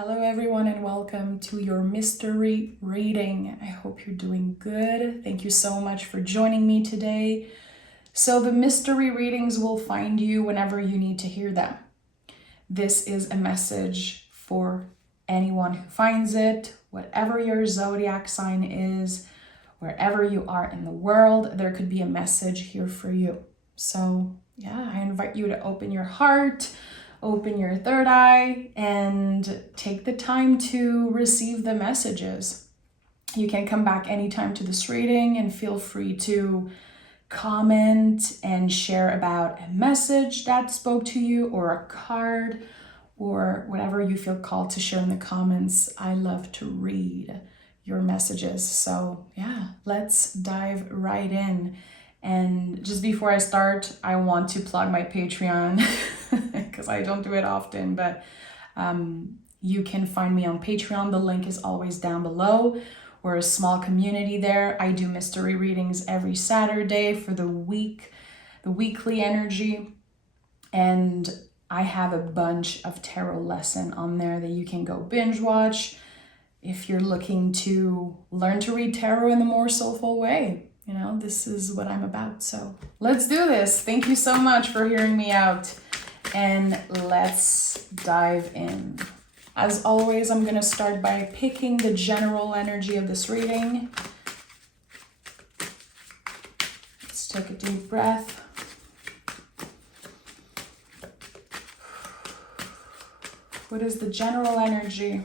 Hello everyone and welcome to your mystery reading. I hope you're doing good. Thank you so much for joining me today. So the mystery readings will find you whenever you need to hear them. This is a message for anyone who finds it, whatever your zodiac sign is, wherever you are in the world, there could be a message here for you. So yeah, I invite you to open your heart, open your third eye, and take the time to receive the messages. You can come back anytime to this reading and feel free to comment and share about a message that spoke to you or a card or whatever you feel called to share in the comments. I love to read your messages. So yeah, let's dive right in. And just before I start, I want to plug my Patreon because I don't do it often, but you can find me on Patreon. The link is always down below. We're a small community there. I do mystery readings every Saturday for the weekly energy. And I have a bunch of tarot lesson on there that you can go binge watch if you're looking to learn to read tarot in a more soulful way. You know, this is what I'm about. So let's do this. Thank you so much for hearing me out. And let's dive in. As always, I'm going to start by picking the general energy of this reading. Let's take a deep breath. What is the general energy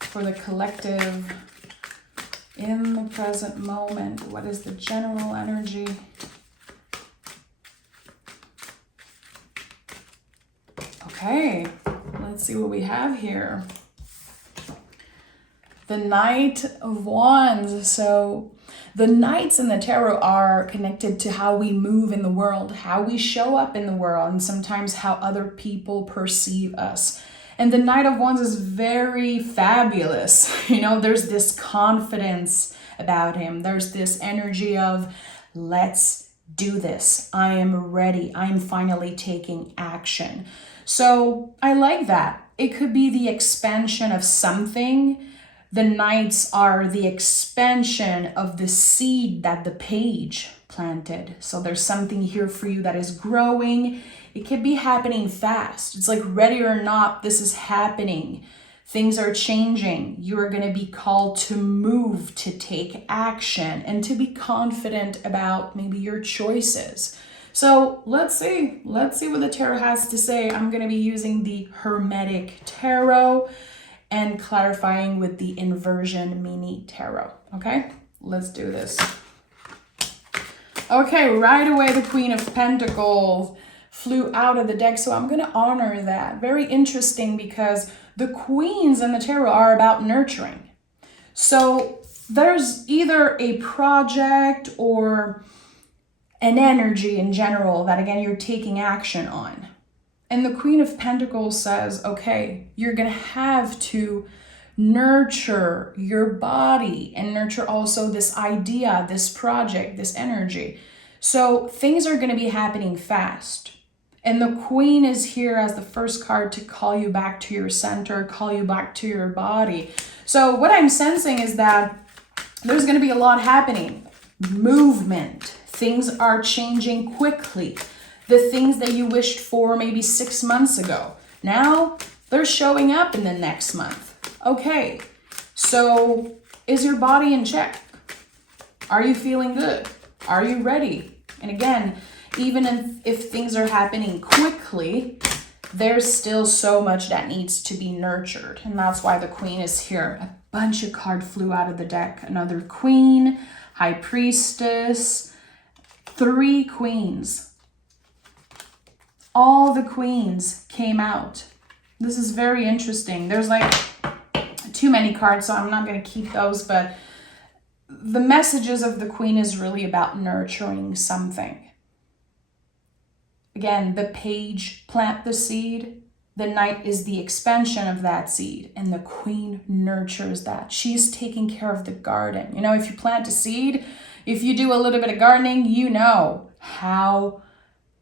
for the collective in the present moment? What is the general energy? Okay, let's see what we have here. The Knight of Wands. So the Knights in the tarot are connected to how we move in the world, how we show up in the world, and sometimes how other people perceive us. And the Knight of Wands is very fabulous. You know, there's this confidence about him. There's this energy of, let's do this. I am ready. I'm finally taking action. So I like that. It could be the expansion of something. The Knights are the expansion of the seed that the page planted. So there's something here for you that is growing. It could be happening fast. It's like ready or not, this is happening. Things are changing. You are going to be called to move, to take action, and to be confident about maybe your choices. So let's see what the tarot has to say. I'm going to be using the Hermetic Tarot and clarifying with the Inversion Mini Tarot. Okay, let's do this. Okay, right away the Queen of Pentacles flew out of the deck, so I'm going to honor that. Very interesting because the queens in the tarot are about nurturing. So there's either a project or an energy in general that, again, you're taking action on. And the Queen of Pentacles says, okay, you're going to have to nurture your body and nurture also this idea, this project, this energy. So things are going to be happening fast. And the Queen is here as the first card to call you back to your center, call you back to your body. So what I'm sensing is that there's going to be a lot happening. Movement. Things are changing quickly. The things that you wished for maybe 6 months ago, now they're showing up in the next month. Okay, so is your body in check? Are you feeling good? Are you ready? And again, even if things are happening quickly, there's still so much that needs to be nurtured. And that's why the Queen is here. A bunch of cards flew out of the deck. Another Queen, High Priestess, 3 Queens. All the Queens came out. This is very interesting. There's like too many cards, so I'm not going to keep those, but the messages of the Queen is really about nurturing something. Again, the page plant the seed. The Knight is the expansion of that seed, and the Queen nurtures that. She's taking care of the garden. You know, if you plant a seed, if you do a little bit of gardening, you know how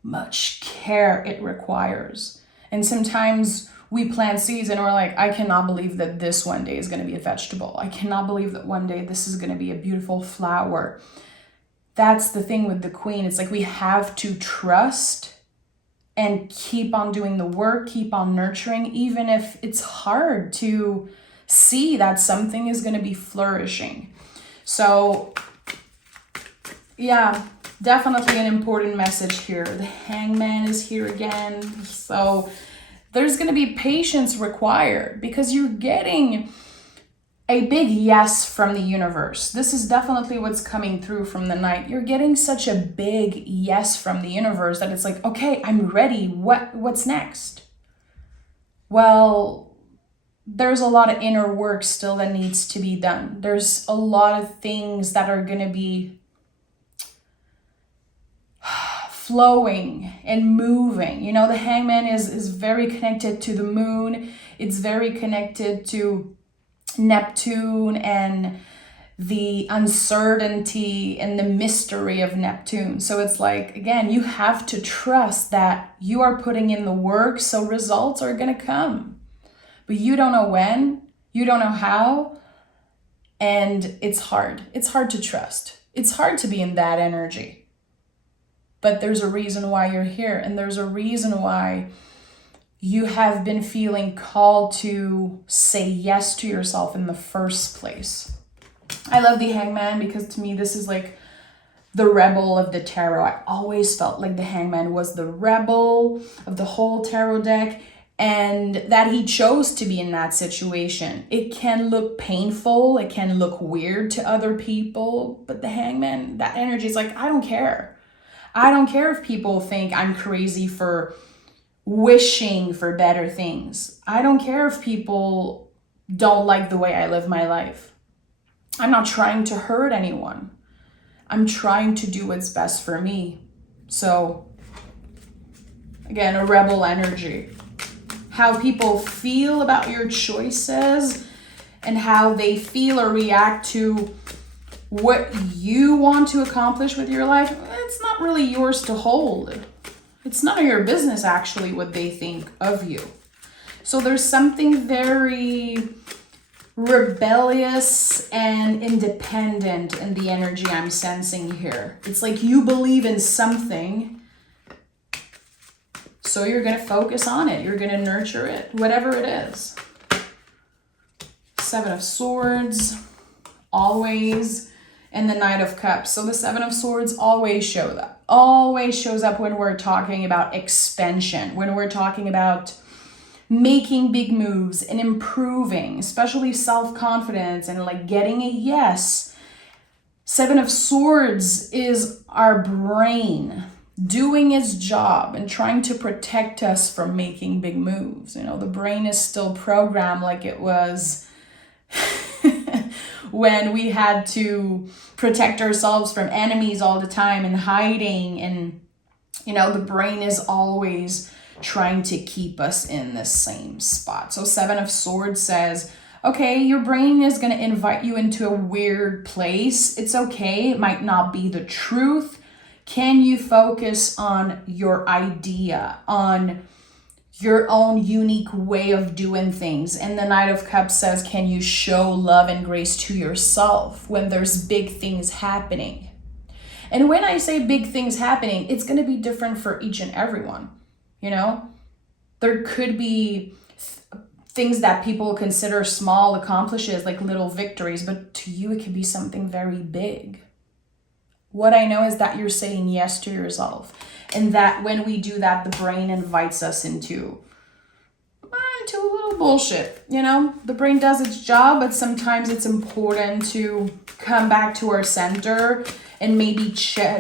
much care it requires. And sometimes we plant seeds and we're like, I cannot believe that this one day is going to be a vegetable. I cannot believe that one day this is going to be a beautiful flower. That's the thing with the Queen. It's like we have to trust and keep on doing the work, keep on nurturing, even if it's hard to see that something is going to be flourishing. So yeah, definitely an important message here. The Hangman is here again. So there's going to be patience required because you're getting a big yes from the universe. This is definitely what's coming through from the Knight. You're getting such a big yes from the universe that it's like, okay, I'm ready. What's next? Well, there's a lot of inner work still that needs to be done. There's a lot of things that are going to be flowing and moving. You know, the Hangman is very connected to the moon. It's very connected to Neptune and the uncertainty and the mystery of Neptune. So it's like, again, you have to trust that you are putting in the work, so results are going to come. But you don't know when, you don't know how, and it's hard. It's hard to trust. It's hard to be in that energy. But there's a reason why you're here, and there's a reason why you have been feeling called to say yes to yourself in the first place. I love the Hangman because to me, this is like the rebel of the tarot. I always felt like the Hangman was the rebel of the whole tarot deck, and that he chose to be in that situation. It can look painful, it can look weird to other people, but the Hangman, that energy is like, I don't care. I don't care if people think I'm crazy for wishing for better things. I don't care if people don't like the way I live my life. I'm not trying to hurt anyone. I'm trying to do what's best for me. So, again, a rebel energy. How people feel about your choices and how they feel or react to what you want to accomplish with your life, it's not really yours to hold. It's none of your business, actually, what they think of you. So there's something very rebellious and independent in the energy I'm sensing here. It's like you believe in something, so you're going to focus on it. You're going to nurture it, whatever it is. Seven of Swords, always. And the Knight of Cups. So the Seven of Swords always shows up when we're talking about expansion, when we're talking about making big moves and improving, especially self-confidence and like getting a yes. Seven of Swords is our brain doing its job and trying to protect us from making big moves. You know, the brain is still programmed like it was when we had to protect ourselves from enemies all the time and hiding. And, you know, the brain is always trying to keep us in the same spot. So Seven of Swords says, okay, your brain is going to invite you into a weird place. It's okay. It might not be the truth. Can you focus on your idea, on your own unique way of doing things? And the Knight of Cups says, can you show love and grace to yourself when there's big things happening? And when I say big things happening, it's going to be different for each and everyone. You know, there could be things that people consider small accomplishes, like little victories, but to you, it could be something very big. What I know is that you're saying yes to yourself. And that when we do that, the brain invites us into a little bullshit. You know, the brain does its job, but sometimes it's important to come back to our center and maybe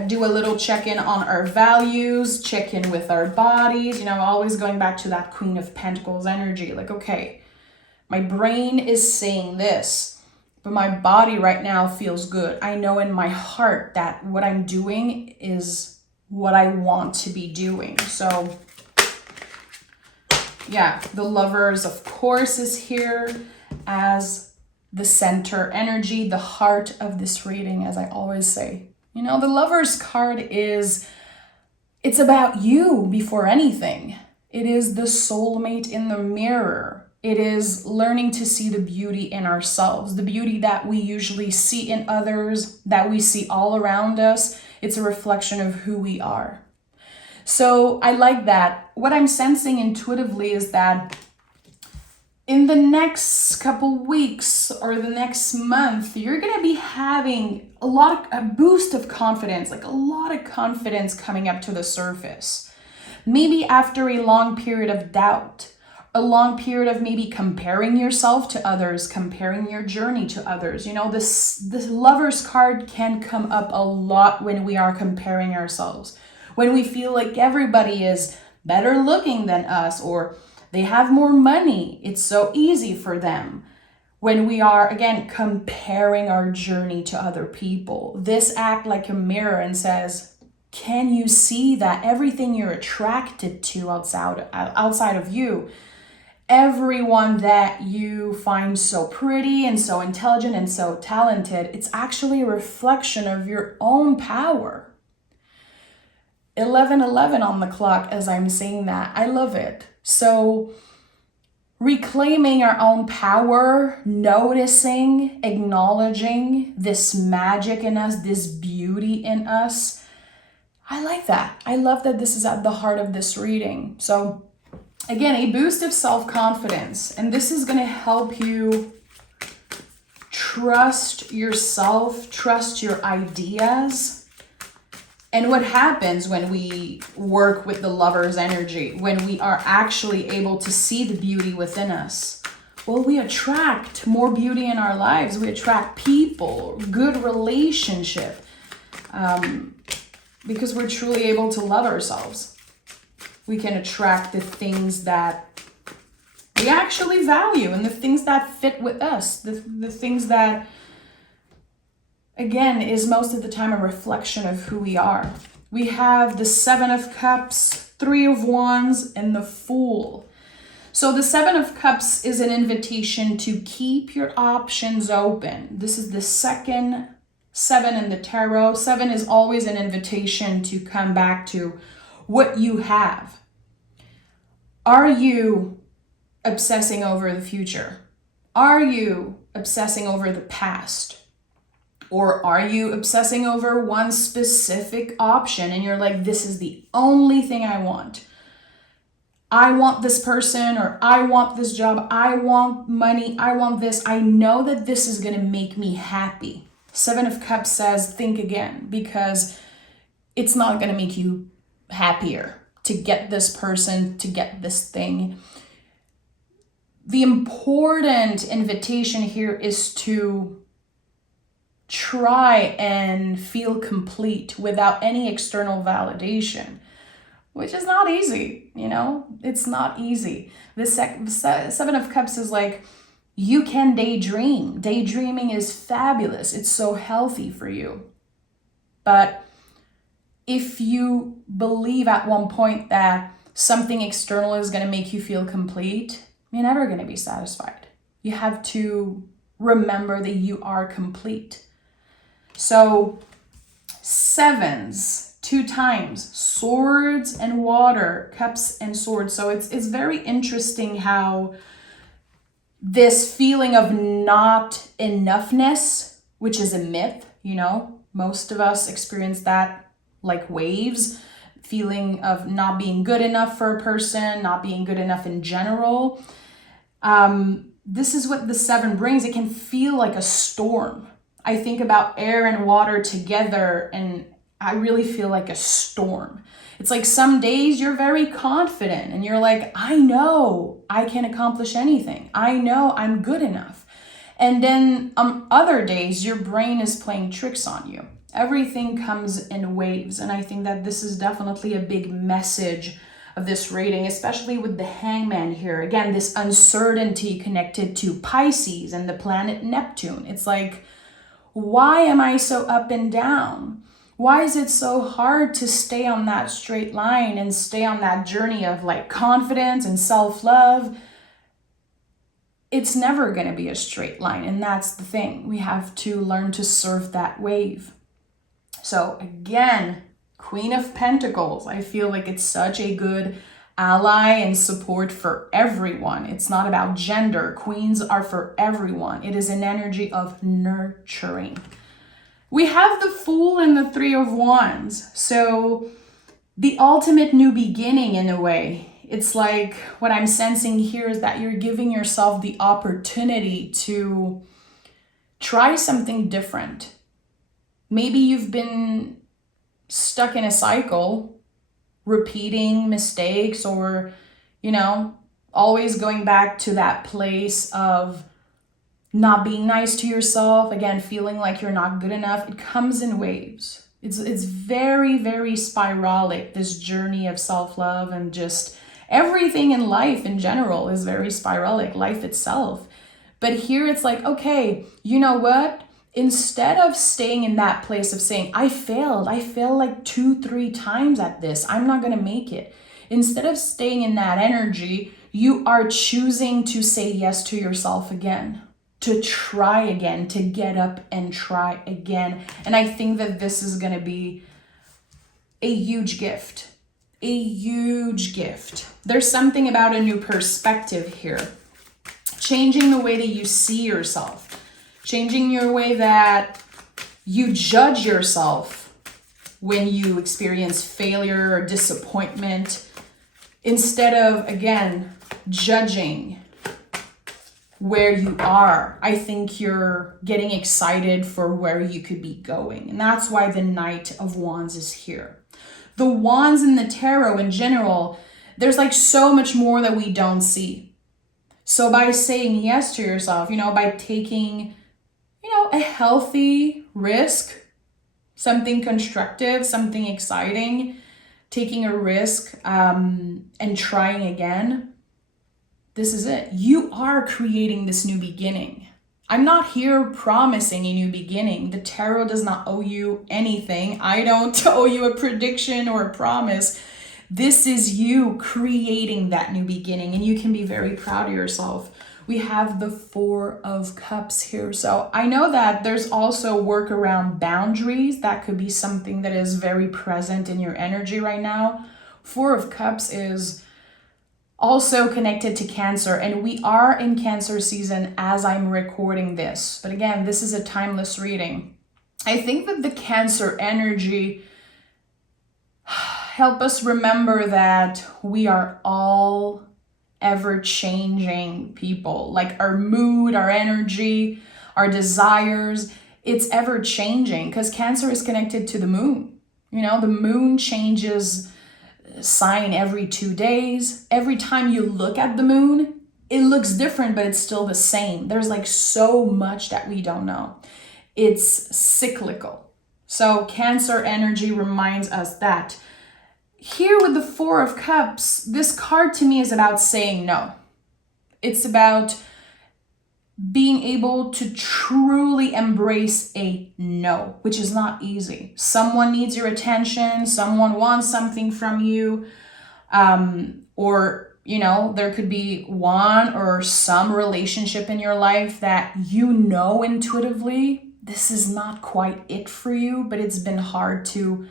do a little check-in on our values, check in with our bodies, you know, always going back to that Queen of Pentacles energy. Like, okay, my brain is saying this, but my body right now feels good. I know in my heart that what I'm doing is what I want to be doing. So yeah, the Lovers, of course, is here as the center energy, the heart of this reading, as I always say. You know, the Lovers card it's about you before anything. It is the soulmate in the mirror. It is learning to see the beauty in ourselves, the beauty that we usually see in others, that we see all around us. It's a reflection of who we are. So I like that. What I'm sensing intuitively is that in the next couple weeks or the next month, you're going to be having a boost of confidence, like a lot of confidence coming up to the surface. Maybe after a long period of doubt, a long period of maybe comparing yourself to others, comparing your journey to others. You know, this Lover's card can come up a lot when we are comparing ourselves, when we feel like everybody is better looking than us, or they have more money. It's so easy for them. When we are, again, comparing our journey to other people, this acts like a mirror and says, can you see that everything you're attracted to outside of you, everyone that you find so pretty and so intelligent and so talented, it's actually a reflection of your own power. 11:11 on the clock as I'm saying that. I love it. So reclaiming our own power, noticing, acknowledging this magic in us, this beauty in us. I like that. I love that this is at the heart of this reading. So again, a boost of self-confidence. And this is going to help you trust yourself, trust your ideas. And what happens when we work with the Lover's energy, when we are actually able to see the beauty within us? Well, we attract more beauty in our lives. We attract people, good relationship, because we're truly able to love ourselves. We can attract the things that we actually value and the things that fit with us, the things that, again, is most of the time a reflection of who we are. We have the Seven of Cups, Three of Wands, and the Fool. So the Seven of Cups is an invitation to keep your options open. This is the second seven in the tarot. Seven is always an invitation to come back to what you have. Are you obsessing over the future? Are you obsessing over the past? Or are you obsessing over one specific option and you're like, this is the only thing I want. I want this person, or I want this job. I want money. I want this. I know that this is going to make me happy. Seven of Cups says, think again, because it's not going to make you happier to get this person, to get this thing. The important invitation here is to try and feel complete without any external validation, which is not easy, you know? It's not easy. The Seven of Cups is like, you can daydream. Daydreaming is fabulous. It's so healthy for you. But if you believe at one point that something external is going to make you feel complete, you're never going to be satisfied. You have to remember that you are complete. So sevens, 2 times, swords and water, cups and swords. So it's very interesting how this feeling of not enoughness, which is a myth, you know, most of us experience that like waves, feeling of not being good enough for a person, not being good enough in general. This is what the seven brings. It can feel like a storm. I think about air and water together, and I really feel like a storm. It's like some days you're very confident and you're like, I know I can accomplish anything. I know I'm good enough. And then other days your brain is playing tricks on you. Everything comes in waves. And I think that this is definitely a big message of this reading, especially with the Hangman here. Again, this uncertainty connected to Pisces and the planet Neptune. It's like, why am I so up and down? Why is it so hard to stay on that straight line and stay on that journey of like confidence and self-love? It's never going to be a straight line. And that's the thing. We have to learn to surf that wave. So again, Queen of Pentacles. I feel like it's such a good ally and support for everyone. It's not about gender. Queens are for everyone. It is an energy of nurturing. We have the Fool and the Three of Wands. So the ultimate new beginning in a way. It's like what I'm sensing here is that you're giving yourself the opportunity to try something different. Maybe you've been stuck in a cycle, repeating mistakes, or, always going back to that place of not being nice to yourself. Again, feeling like you're not good enough. It comes in waves. It's very, very spiralic, this journey of self-love, and just everything in life in general is very spiralic, life itself. But here it's like, okay, you know what? Instead of staying in that place of saying, I failed like 2-3 times at this, I'm not going to make it. Instead of staying in that energy, you are choosing to say yes to yourself again, to try again, to get up and try again. And I think that this is going to be a huge gift. A huge gift. There's something about a new perspective here. Changing the way that you see yourself. Changing your way that you judge yourself when you experience failure or disappointment. Instead of, again, judging where you are. I think you're getting excited for where you could be going. And that's why the Knight of Wands is here. The wands in the tarot in general, there's like so much more that we don't see. So by saying yes to yourself, by taking, a healthy risk, something constructive, something exciting, taking a risk and trying again, this is it. You are creating this new beginning. I'm not here promising a new beginning. The tarot does not owe you anything. I don't owe you a prediction or a promise. This is you creating that new beginning, and you can be very proud of yourself. We have the Four of Cups here. So I know that there's also work around boundaries. That could be something that is very present in your energy right now. Four of Cups is also connected to Cancer, and we are in Cancer season as I'm recording this. But again, this is a timeless reading. I think that the Cancer energy help us remember that we are all ever-changing people. Like our mood, our energy, our desires, it's ever-changing because Cancer is connected to the moon. The moon changes sign every 2 days. Every time you look at the moon, it looks different, but it's still the same. There's like so much that we don't know. It's cyclical. So Cancer energy reminds us that. Here with the Four of Cups, this card to me is about saying no. It's about being able to truly embrace a no, which is not easy. Someone needs your attention, someone wants something from you, or there could be one or some relationship in your life that intuitively, this is not quite it for you, but it's been hard to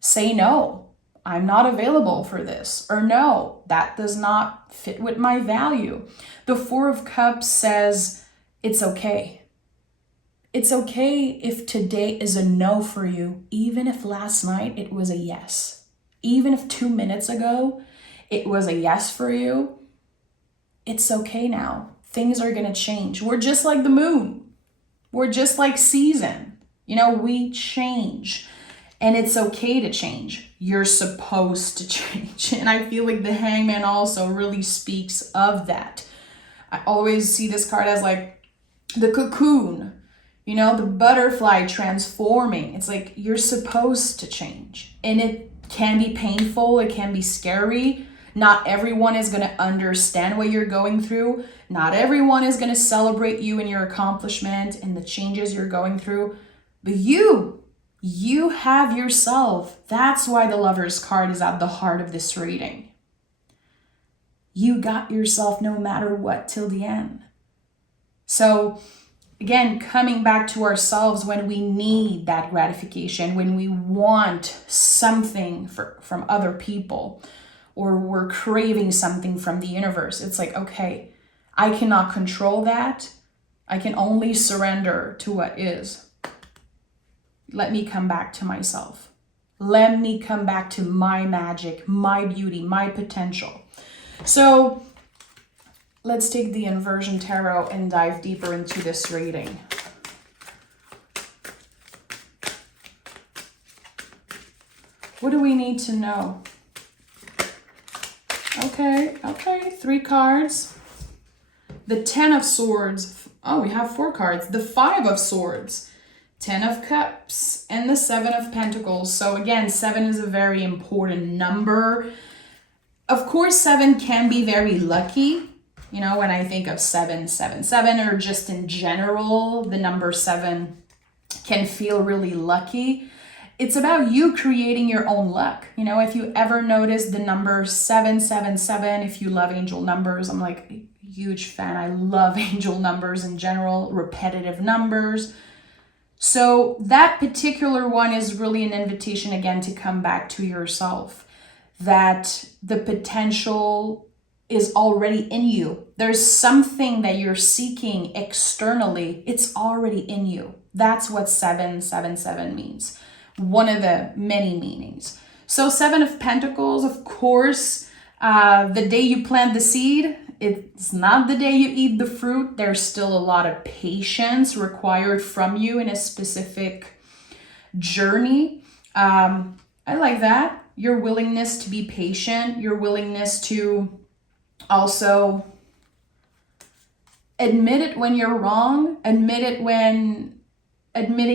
say no. I'm not available for this, or no, that does not fit with my value. The Four of Cups says it's okay. It's okay if today is a no for you, even if last night it was a yes. Even if 2 minutes ago it was a yes for you, it's okay now. Things are going to change. We're just like the moon. We're just like season. We change. And it's okay to change. You're supposed to change. And I feel like the Hangman also really speaks of that. I always see this card as like the cocoon, the butterfly transforming. It's like you're supposed to change. And it can be painful. It can be scary. Not everyone is going to understand what you're going through. Not everyone is going to celebrate you and your accomplishment and the changes you're going through. But you have yourself. That's why the Lover's card is at the heart of this reading. You got yourself no matter what till the end. So again, coming back to ourselves when we need that gratification, when we want something from other people, or we're craving something from the universe. It's like, okay, I cannot control that. I can only surrender to what is. Let me come back to myself. Let me come back to my magic, my beauty, my potential. So let's take the Inversion Tarot and dive deeper into this reading. What do we need to know? Okay, 3 cards. The 10 of Swords. Oh, we have 4 cards. The 5 of Swords. 10 of Cups and the 7 of Pentacles. So again, 7 is a very important number. Of course, 7 can be very lucky. You know, when I think of 777 or just in general, the number 7 can feel really lucky. It's about you creating your own luck. You know, if you ever notice the number 777, if you love angel numbers, I'm like a huge fan. I love angel numbers in general, repetitive numbers. So that particular one is really an invitation again to come back to yourself, that the potential is already in you. There's something that you're seeking externally. It's already in you. That's what 777 means. One of the many meanings. So 7 of Pentacles, of course, the day you plant the seed, it's not the day you eat the fruit. There's still a lot of patience required from you in a specific journey. I like that. Your willingness to be patient, your willingness to also admit it when you're wrong, admitting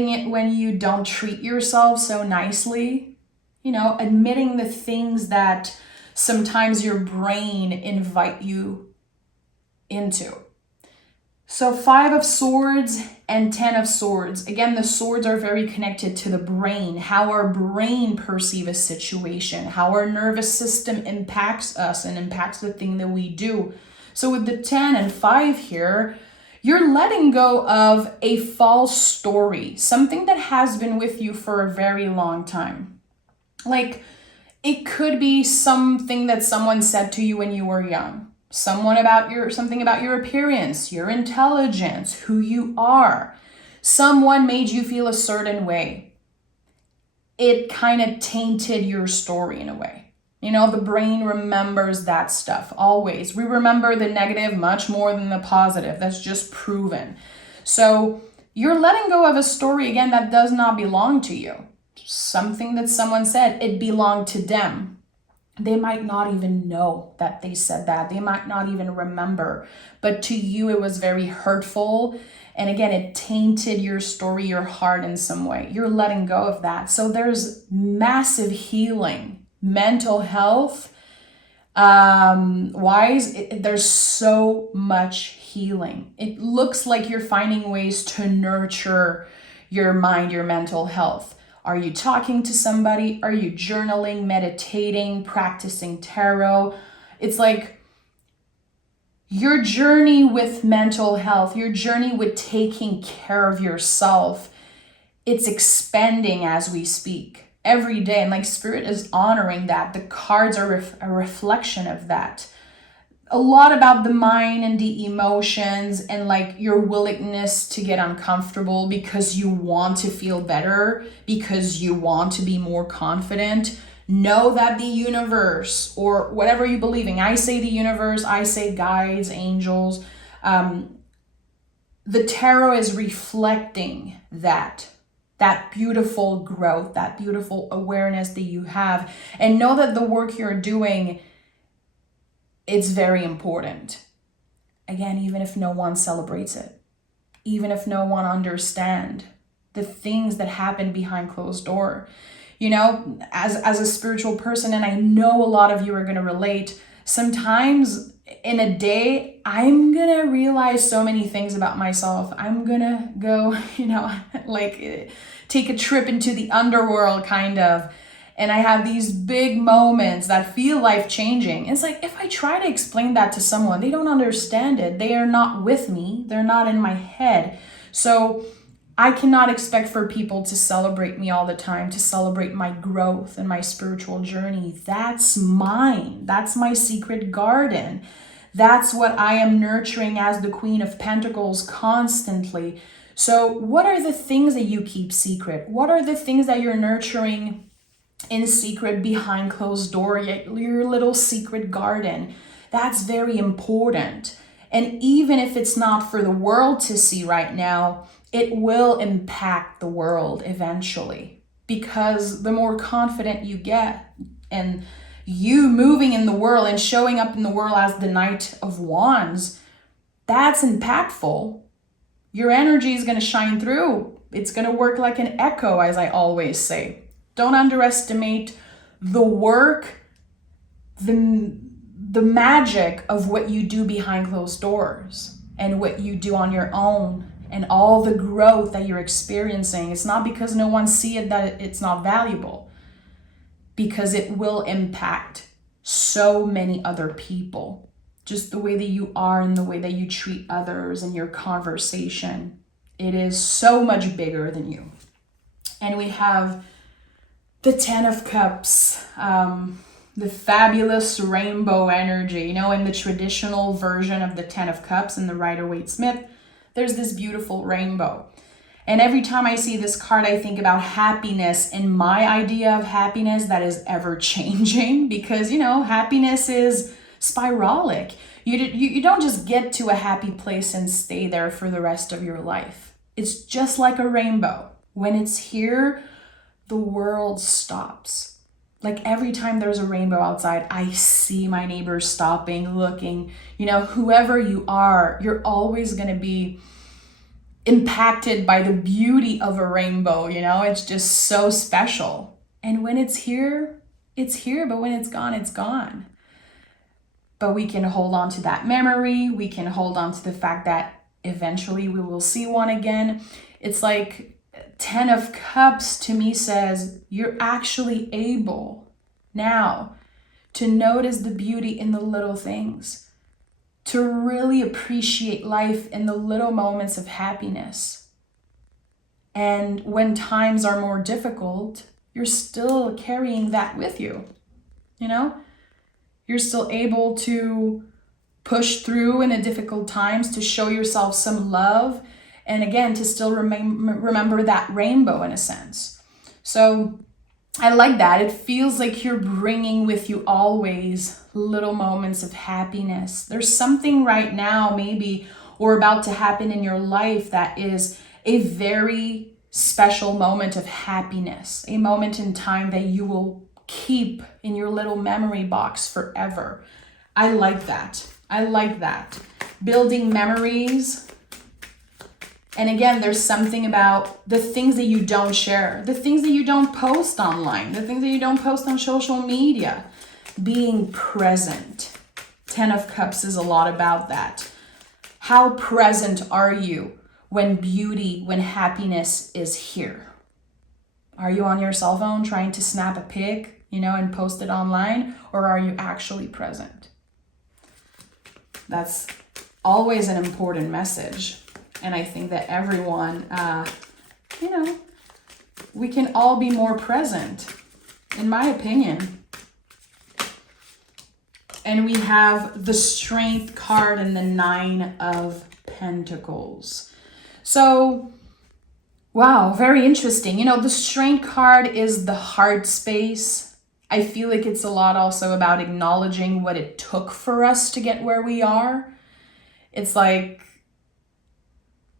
it when you don't treat yourself so nicely, you know, admitting the things that sometimes your brain invite you into. So 5 of Swords and 10 of Swords. Again, the swords are very connected to the brain, how our brain perceives a situation, how our nervous system impacts us and impacts the thing that we do. So with the 10 and 5 here, you're letting go of a false story, something that has been with you for a very long time. Like, it could be something that someone said to you when you were young. Something about your appearance, your intelligence, who you are. Someone made you feel a certain way. It kind of tainted your story in a way. You know, the brain remembers that stuff always. We remember the negative much more than the positive. That's just proven. So you're letting go of a story, again, that does not belong to you. Something that someone said, it belonged to them. They might not even know that they said that. They might not even remember. But to you, it was very hurtful. And again, it tainted your story, your heart in some way. You're letting go of that. So there's massive healing. Mental health wise, there's so much healing. It looks like you're finding ways to nurture your mind, your mental health. Are you talking to somebody? Are you journaling, meditating, practicing tarot? It's like your journey with mental health, your journey with taking care of yourself, it's expanding as we speak every day. And like Spirit is honoring that. The cards are a reflection of that. A lot about the mind and the emotions and like your willingness to get uncomfortable because you want to feel better, because you want to be more confident. Know that the universe, or whatever you believe in, I say the universe, I say guides, angels, the tarot is reflecting that beautiful growth, that beautiful awareness that you have. And know that the work you're doing, it's very important. Again, even if no one celebrates it, even if no one understands the things that happen behind closed door. You know, as a spiritual person, and I know a lot of you are going to relate, sometimes in a day, I'm going to realize so many things about myself. I'm going to go, you know, like take a trip into the underworld kind of. And I have these big moments that feel life-changing. It's like, if I try to explain that to someone, they don't understand it. They are not with me. They're not in my head. So I cannot expect for people to celebrate me all the time, to celebrate my growth and my spiritual journey. That's mine. That's my secret garden. That's what I am nurturing as the Queen of Pentacles constantly. So what are the things that you keep secret? What are the things that you're nurturing in secret behind closed door, your little secret garden? That's very important. And even if it's not for the world to see right now, it will impact the world eventually, because the more confident you get and you moving in the world and showing up in the world as the Knight of Wands, that's impactful. Your energy is going to shine through. It's going to work like an echo, as I always say. Don't underestimate the work, the magic of what you do behind closed doors and what you do on your own and all the growth that you're experiencing. It's not because no one sees it that it's not valuable, because it will impact so many other people. Just the way that you are and the way that you treat others and your conversation. It is so much bigger than you. And we have the Ten of Cups, the fabulous rainbow energy. You know, in the traditional version of the Ten of Cups in the Rider-Waite-Smith, there's this beautiful rainbow. And every time I see this card, I think about happiness and my idea of happiness that is ever changing, because, you know, happiness is spiralic. You don't just get to a happy place and stay there for the rest of your life. It's just like a rainbow. When it's here, the world stops. Like every time there's a rainbow outside, I see my neighbors stopping, looking. You know, whoever you are, you're always going to be impacted by the beauty of a rainbow. You know, it's just so special. And when it's here, but when it's gone, it's gone. But we can hold on to that memory. We can hold on to the fact that eventually we will see one again. It's like Ten of Cups to me says you're actually able now to notice the beauty in the little things, to really appreciate life in the little moments of happiness. And when times are more difficult, you're still carrying that with you, you know? You're still able to push through in the difficult times, to show yourself some love, and again, to still remember that rainbow in a sense. So I like that. It feels like you're bringing with you always little moments of happiness. There's something right now, maybe, or about to happen in your life that is a very special moment of happiness, a moment in time that you will keep in your little memory box forever. I like that. I like that. Building memories. And again, there's something about the things that you don't share, the things that you don't post online, the things that you don't post on social media. Being present. Ten of Cups is a lot about that. How present are you when beauty, when happiness is here? Are you on your cell phone trying to snap a pic, you know, and post it online? Or are you actually present? That's always an important message. And I think that everyone, you know, we can all be more present, in my opinion. And we have the Strength card and the Nine of Pentacles. So, wow, very interesting. You know, the Strength card is the heart space. I feel like it's a lot also about acknowledging what it took for us to get where we are. It's like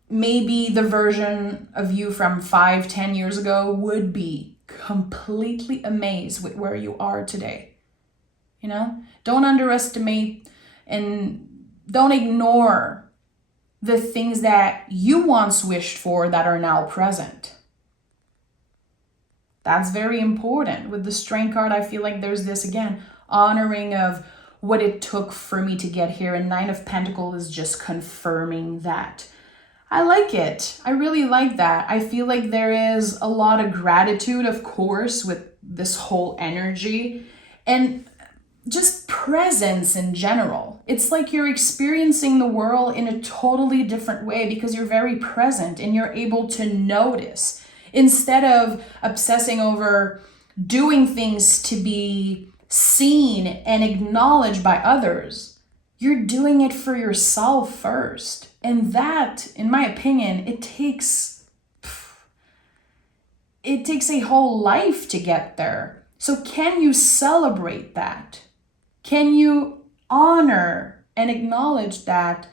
maybe the version of you from 5-10 years ago would be completely amazed with where you are today. You know, don't underestimate and don't ignore the things that you once wished for that are now present. That's very important. With the Strength card, I feel like there's this, again, honoring of what it took for me to get here. And Nine of Pentacles is just confirming that. I like it. I really like that. I feel like there is a lot of gratitude, of course, with this whole energy. And just presence in general. It's like you're experiencing the world in a totally different way because you're very present and you're able to notice instead of obsessing over doing things to be seen and acknowledged by others. You're doing it for yourself first. And that, in my opinion, it takes a whole life to get there. So can you celebrate that? Can you honor and acknowledge that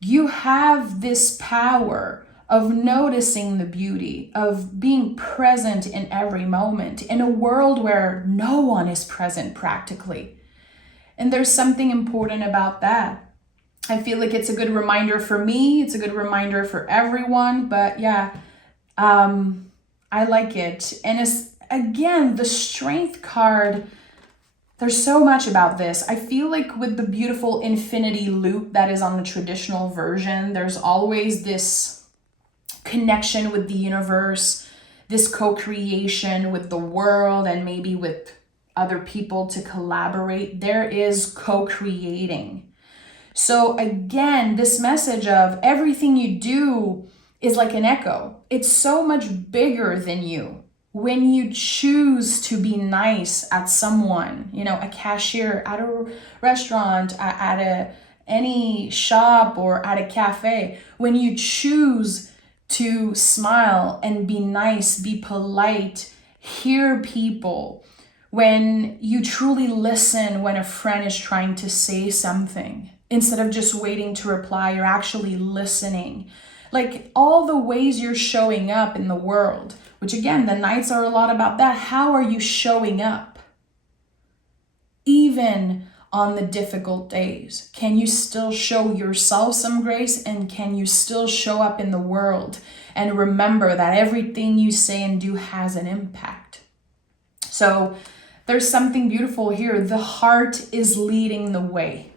you have this power of noticing the beauty, of being present in every moment in a world where no one is present practically? And there's something important about that. I feel like it's a good reminder for me. It's a good reminder for everyone. But yeah, I like it. And it's, again, the Strength card, there's so much about this. I feel like with the beautiful infinity loop that is on the traditional version, there's always this connection with the universe, this co-creation with the world and maybe with other people to collaborate. There is co-creating. So again, this message of everything you do is like an echo. It's so much bigger than you. When you choose to be nice at someone, a cashier at a restaurant, at any shop or at a cafe, when you choose to smile and be nice, be polite, hear people, when you truly listen when a friend is trying to say something, instead of just waiting to reply, you're actually listening. Like all the ways you're showing up in the world, which again, the nights are a lot about that. How are you showing up? Even on the difficult days, can you still show yourself some grace, and can you still show up in the world and remember that everything you say and do has an impact? So there's something beautiful here. The heart is leading the way,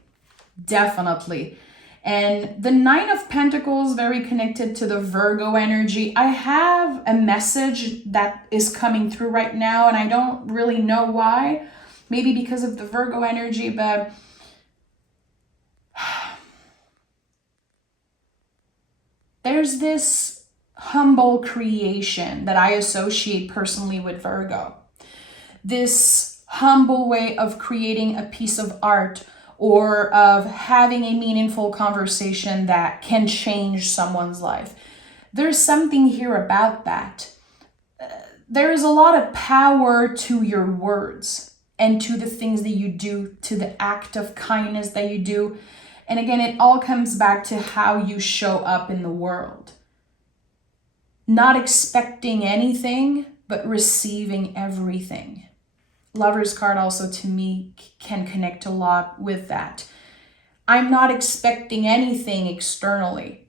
definitely. And the Nine of Pentacles, very connected to the Virgo energy. I have a message that is coming through right now, and I don't really know why. Maybe because of the Virgo energy, but there's this humble creation that I associate personally with Virgo. This humble way of creating a piece of art or of having a meaningful conversation that can change someone's life. There's something here about that. There is a lot of power to your words and to the things that you do, to the act of kindness that you do. And again, it all comes back to how you show up in the world. Not expecting anything, but receiving everything. Lover's card also to me can connect a lot with that. I'm not expecting anything externally.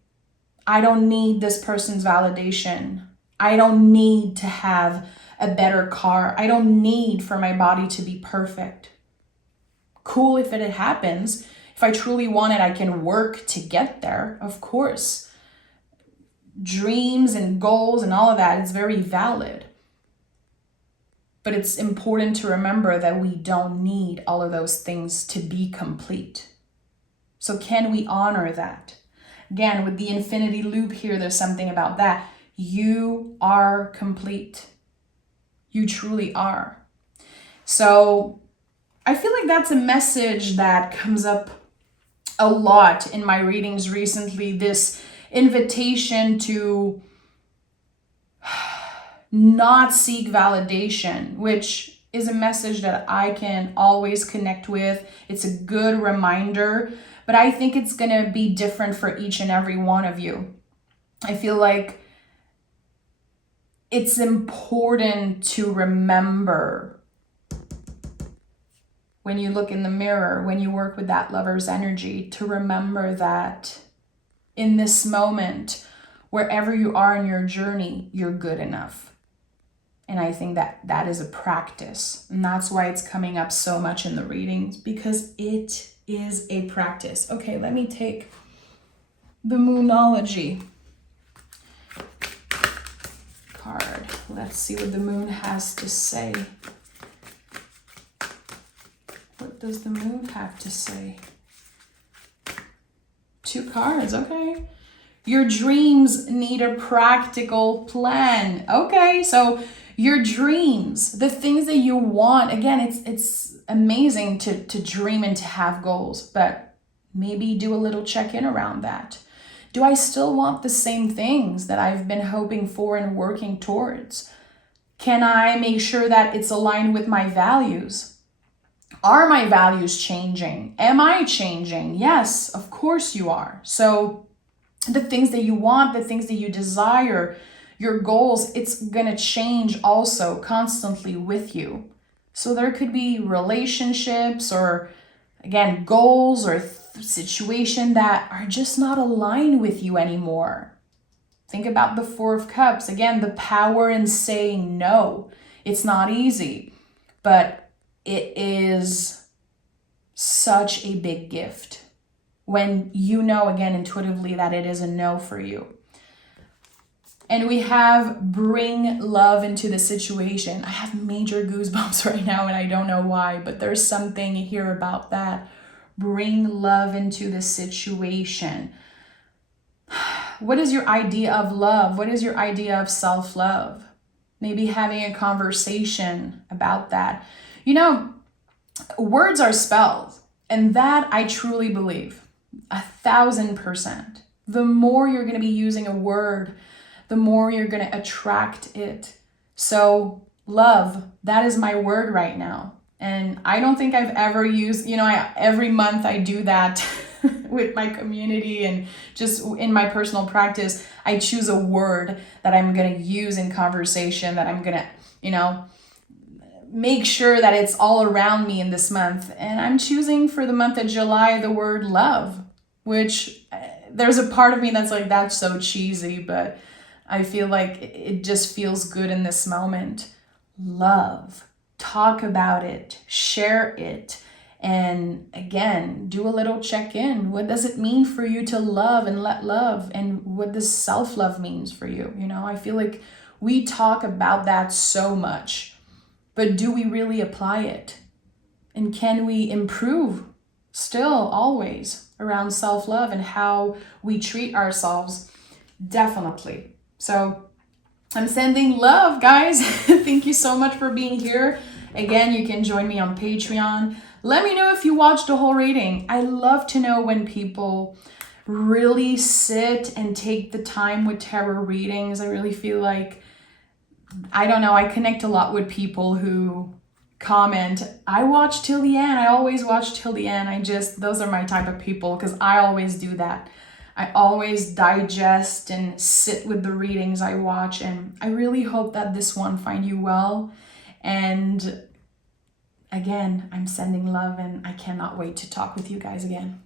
I don't need this person's validation. I don't need to have a better car. I don't need for my body to be perfect. Cool if it happens. If I truly want it, I can work to get there, of course. Dreams and goals and all of that is very valid. But it's important to remember that we don't need all of those things to be complete. So can we honor that? Again, with the infinity loop here, there's something about that. You are complete. You truly are. So I feel like that's a message that comes up a lot in my readings recently. This invitation to not seek validation, which is a message that I can always connect with. It's a good reminder, but I think it's going to be different for each and every one of you. I feel like it's important to remember when you look in the mirror, when you work with that lover's energy, to remember that in this moment, wherever you are in your journey, you're good enough. And I think that is a practice. And that's why it's coming up so much in the readings, because it is a practice. Okay, let me take the Moonology card. Let's see what the moon has to say. What does the moon have to say? 2 cards, okay. Your dreams need a practical plan. Okay, so your dreams, the things that you want, again, it's amazing to dream and to have goals, but maybe do a little check-in around that. Do I still want the same things that I've been hoping for and working towards? Can I make sure that it's aligned with my values? Are my values changing? Am I changing? Yes, of course you are. So the things that you want, the things that you desire, your goals, it's gonna change also constantly with you. So there could be relationships or, again, goals or situation that are just not aligned with you anymore. Think about the 4 of Cups. Again, the power in saying no. It's not easy, but it is such a big gift when you know, again, intuitively that it is a no for you. And we have bring love into the situation. I have major goosebumps right now and I don't know why, but there's something here about that. Bring love into the situation. What is your idea of love? What is your idea of self-love? Maybe having a conversation about that. You know, words are spells, and that I truly believe 1,000%. The more you're going to be using a word, the more you're going to attract it. So love, that is my word right now. And I don't think I've ever used, every month I do that with my community and just in my personal practice, I choose a word that I'm going to use in conversation, that I'm going to, make sure that it's all around me in this month. And I'm choosing for the month of July the word love, which there's a part of me that's like, that's so cheesy, but I feel like it just feels good in this moment. Love. Talk about it. Share it. And again, do a little check-in. What does it mean for you to love and let love? And what does self-love means for you? I feel like we talk about that so much, but do we really apply it? And can we improve still always around self-love and how we treat ourselves? Definitely. So I'm sending love, guys. Thank you so much for being here. Again, you can join me on Patreon. Let me know if you watched the whole reading. I love to know when people really sit and take the time with tarot readings. I really feel like, I don't know, I connect a lot with people who comment, I watch till the end. I always watch till the end. Those are my type of people because I always do that. I always digest and sit with the readings I watch, and I really hope that this one find you well. And again, I'm sending love and I cannot wait to talk with you guys again.